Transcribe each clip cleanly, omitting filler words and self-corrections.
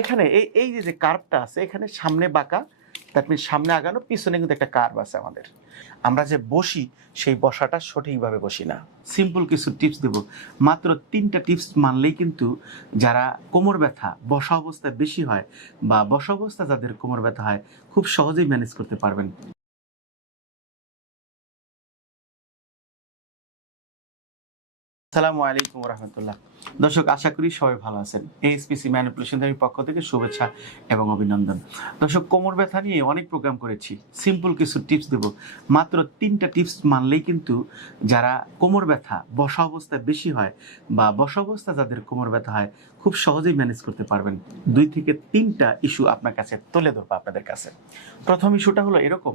এখানে এই যে কার্ভটা আছে, এখানে সামনে বাঁকা, দ্যাট মিনস সামনে আগানো, পিছনে কিন্তু একটা কার্ভ আছে আমাদের। আমরা যে বসি সেই বসাটা সঠিকভাবে বসি না। সিম্পল কিছু টিপস দেব, মাত্র 3টা টিপস মানলেই কিন্তু যারা কোমর ব্যথা বসা অবস্থায় বেশি হয় বা বসা অবস্থায় যাদের কোমর ব্যথা হয় খুব সহজেই ম্যানেজ করতে পারবেন। আসসালামু আলাইকুম রহমতুল্লাহ। দর্শক, আশা করি সবাই ভালো আছেন। এএসপিসি ম্যানিপুলেশন থেরাপির পক্ষ থেকে শুভেচ্ছা এবং অভিনন্দন। দর্শক, কোমর ব্যথা নিয়ে অনেক প্রোগ্রাম করেছি, সিম্পল কিছু টিপস দেব, মাত্র 3টা টিপস মানলেই কিন্তু যারা কোমর ব্যথা বসা অবস্থায় বেশি হয় বা বসা অবস্থায় যাদের কোমর ব্যথা হয় খুব সহজেই ম্যানেজ করতে পারবেন। 2 থেকে 3টা ইস্যু আপনার কাছে তুলে ধরবো আপনাদের কাছে। প্রথম ইস্যুটা হলো এরকম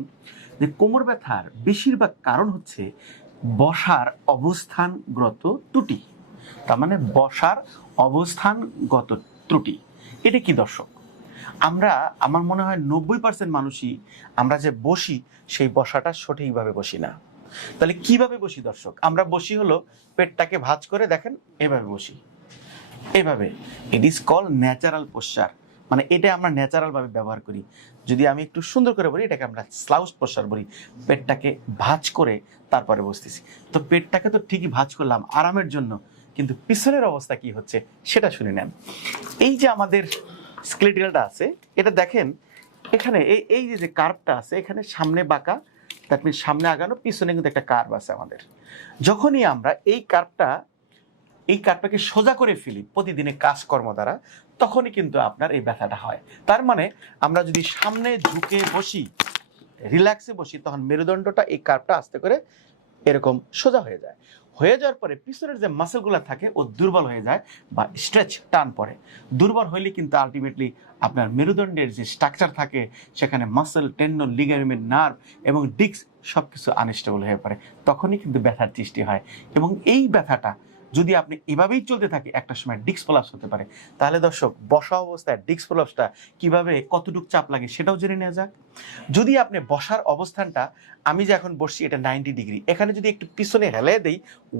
যে কোমর ব্যথার বেশিরভাগ কারণ হচ্ছে বসার অবস্থানগত ত্রুটি। তার মানে বসার অবস্থানগত ত্রুটি। এটা কি দর্শক? আমার মনে হয় 90% মানুষই আমরা যে বসি সেই বসাটা সঠিকভাবে বসি না। তাহলে কিভাবে বসি দর্শক? আমরা বসি হলো পেটটাকে ভাঁজ করে, দেখেন এভাবে বসি, এভাবে। It is call natural posture, মানে এটা আমরা ন্যাচারাল ভাবে ব্যবহার করি। যদি আমি একটু সুন্দর করে বলি, এটাকে আমরা স্লাউস পোশ্চার বলি। পেটটাকে ভাঁজ করে তারপরে বসতেছি। তো পেটটাকে তো ঠিকই ভাঁজ করলাম আরামের জন্য, কিন্তু পিছনের অবস্থা কি হচ্ছে সেটা শুনে নেন। এই যে আমাদের স্কেলেটালটা আছে, এটা দেখেন এখানে এই যে কার্ভটা আছে, এখানে সামনে বাঁকা, দ্যাট মিনস সামনে আগানো, পিছনে কিন্তু একটা কার্ভ আছে আমাদের। যখনই আমরা এই কার্ভটাকে সোজা করে ফেলি প্রতিদিনের কাজকর্ম দ্বারা, তখনই কিন্তু আপনার এই ব্যথাটা হয়। তার মানে আমরা যদি সামনে ঝুঁকে বসি, রিল্যাক্সে বসি, তখন মেরুদণ্ডটা এই কার্ভটা আস্তে করে এরকম সোজা হয়ে যায়। হয়ে যাওয়ার পরে পিছনের যে মাসেলগুলো থাকে ও দুর্বল হয়ে যায় বা স্ট্রেচ টান পড়ে। দুর্বল হইলে কিন্তু আলটিমেটলি আপনার মেরুদণ্ডের যে স্ট্রাকচার থাকে সেখানে মাসেল, টেন্ডন, লিগামেন্ট, নার্ভ এবং ডিস্ক সব কিছু আনস্টেবল হয়ে পড়ে। তখনই কিন্তু ব্যথার সৃষ্টি হয়। এবং এই ব্যথাটা যদি আপনি এভাবেই চলতে থাকে, একটা সময় ডিস্ক প্রলাপস হতে পারে। তাহলে দর্শক, বসা অবস্থায় ডিস্ক প্রলাপসটা কিভাবে, কতটুকু চাপ লাগে সেটাও জেনে নেওয়া যাক। যদি আপনি বসার অবস্থানটা, আমি যে এখন বসছি এটা 90 ডিগ্রি, এখানে যদি একটু পিছনে হেলে দেই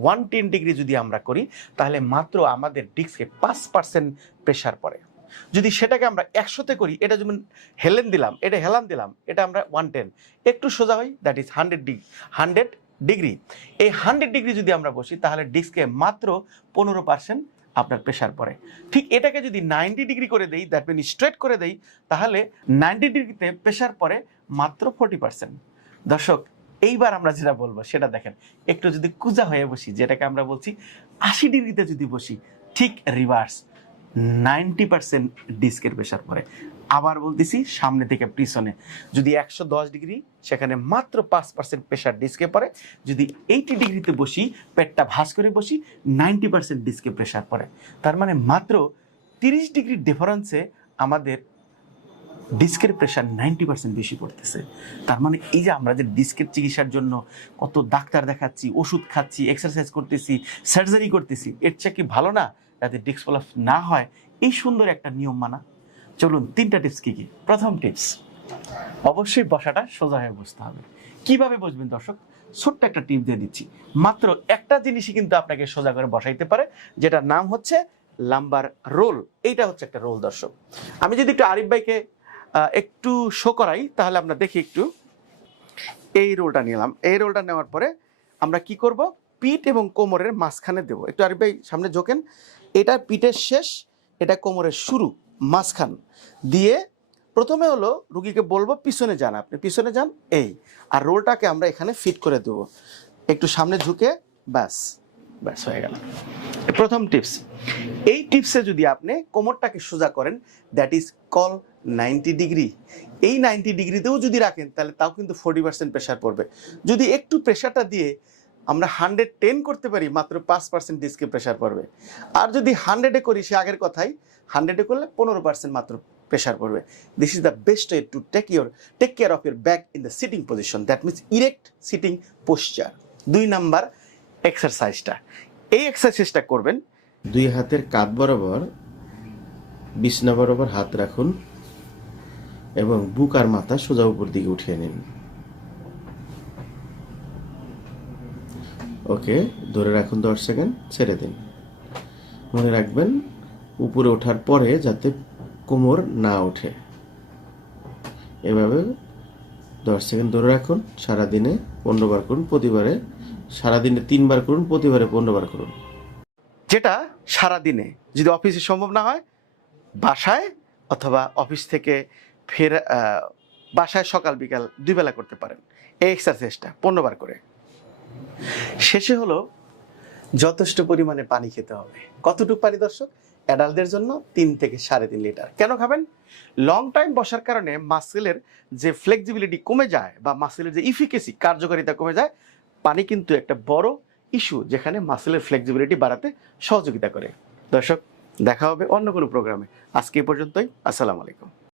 110 ডিগ্রি যদি আমরা করি, তাহলে মাত্র আমাদের ডিস্কে 5% প্রেশার পড়ে। যদি সেটাকে আমরা 100তে করি, এটা যেমন হেলান দিলাম, এটা আমরা 110, একটু সোজা হই, দ্যাট ইজ 100 ডিগ্রি। এই 100 ডিগ্রি যদি আমরা বসি, তাহলে ডিস্কে মাত্র 15% আপনার প্রেশার পড়ে। ঠিক এটাকে যদি 90 ডিগ্রি করে দেই, দ্যাট মিন স্ট্রেট করে দেই, তাহলে 90 ডিগ্রিতে প্রেশার পড়ে মাত্র 40%। দর্শক, এইবার আমরা যেটা বলবো সেটা দেখেন, একটু যদি কুজা হয়ে বসি, যেটাকে আমরা বলছি 80 ডিগ্রিতে যদি বসি, ঠিক রিভার্স 90% ডিস্কের প্রেশার পড়ে। আবার বলতেছি, সামনে থেকে পিছনে যদি 110 ডিগ্রি, সেখানে মাত্র 5% প্রেশার ডিস্কে পড়ে। যদি 80 ডিগ্রিতে বসি, পেটটা ভাঁজ করে বসি, 90% ডিস্কে প্রেশার পড়ে। তার মানে মাত্র 30 ডিগ্রি ডিফারেন্সে আমাদের ডিস্কের প্রেশার 90% বেশি পড়তেছে। তার মানে এই যে আমরা যে ডিস্কের চিকিৎসার জন্য কত ডাক্তার দেখাচ্ছি, ওষুধ খাচ্ছি, এক্সারসাইজ করতেছি, সার্জারি করতেছি, এর চেয়ে কি ভালো না যাতে ডিস্ক প্রলাপস না হয় এই সুন্দর একটা নিয়ম মানা? চলুন 3টা টিপস কি কি। প্রথম টিপস, অবশ্যই বসাটা সোজা হয়ে বসতে হবে। কিভাবে বসবেন দর্শক? ছোট্ট একটা টিপ দিয়ে দিচ্ছি। মাত্র একটা জিনিসই কিন্তু আপনাকে সোজা করে বসাইতে পারে, যেটার নাম হচ্ছে লাম্বার রোল। এইটা হচ্ছে একটা রোল দর্শক। আমি যদি একটু আরিফ ভাইকে একটু শো করাই, তাহলে আমরা দেখি একটু। এই রোলটা নিলাম। এই রোলটা নেওয়ার পরে আমরা কি করব, পিঠ এবং কোমরের মাঝখানে দেব। একটু আরিফ ভাই সামনে ঝোঁকেন। এটা পিঠের শেষ, এটা কোমরের শুরু, মাঝখান দিয়ে প্রথমে হলো রুগীকে বলবো পিছনে যান, আপনি পিছনে যান, এই। আর রোলটাকে আমরা এখানে ফিট করে দেবো, একটু সামনে ঝুঁকে, ব্যাস ব্যাস হয়ে গেল। প্রথম টিপস। এই টিপসে যদি আপনি কোমরটাকে সোজা করেন, দ্যাট ইজ কল 90 ডিগ্রি। এই 90 ডিগ্রিতেও যদি রাখেন, তাহলে তাও কিন্তু 40% প্রেশার পড়বে। যদি একটু প্রেশারটা দিয়ে আমরা 110 করতে পারি, মাত্র 5% ডিস্কে প্রেশার পড়বে। আর যদি 100-এ করি, সে আগের কথাই, 100-এ করলে 15% মাত্র প্রেশার পড়বে। This is the best way to take care of your back in the sitting position, that means erect sitting posture. 2 number এক্সারসাইজটা, এই এক্সারসাইজটা করবেন, 2 হাতের কাঁধ বরাবর বিছনা বরাবর হাত রাখুন এবং বুক আর মাথা সোজা উপর দিকে উঠিয়ে নিন। ওকে, ধরে রাখুন 10 সেকেন্ড, ছেড়ে দিন। মনে রাখবেন, উপরে ওঠার পরে যাতে কোমর না ওঠে। এভাবে 10 সেকেন্ড ধরে রাখুন, সারাদিনে 15 বার করুন, প্রতিবারে সারাদিনে 3 বার করুন, প্রতিবারে 15 বার করুন। যেটা সারাদিনে, যদি অফিসে সম্ভব না হয় বাসায় অথবা অফিস থেকে ফের বাসায় সকাল বিকাল 2 বেলা করতে পারেন এই এক্সারসাইজটা 15 বার করে। শেষে হলো যথেষ্ট পরিমাণে পানি খেতে হবে। কতটুকু পানি দর্শক? অ্যাডাল্টদের জন্য 3 থেকে 3.5 লিটার। কেন খাবেন? লং টাইম বসার কারণে মাসেলের যে ফ্লেক্সিবিলিটি কমে যায় বা মাসেলের যে ইফিকেসি কার্যকারিতা কমে যায়। পানি কিন্তু একটা বড় ইস্যু যেখানে মাসেলের ফ্লেক্সিবিলিটি বাড়াতে সহযোগিতা করে। দর্শক, দেখা হবে অন্য কোনো প্রোগ্রামে। আজকে এই পর্যন্তই। আসসালামু আলাইকুম।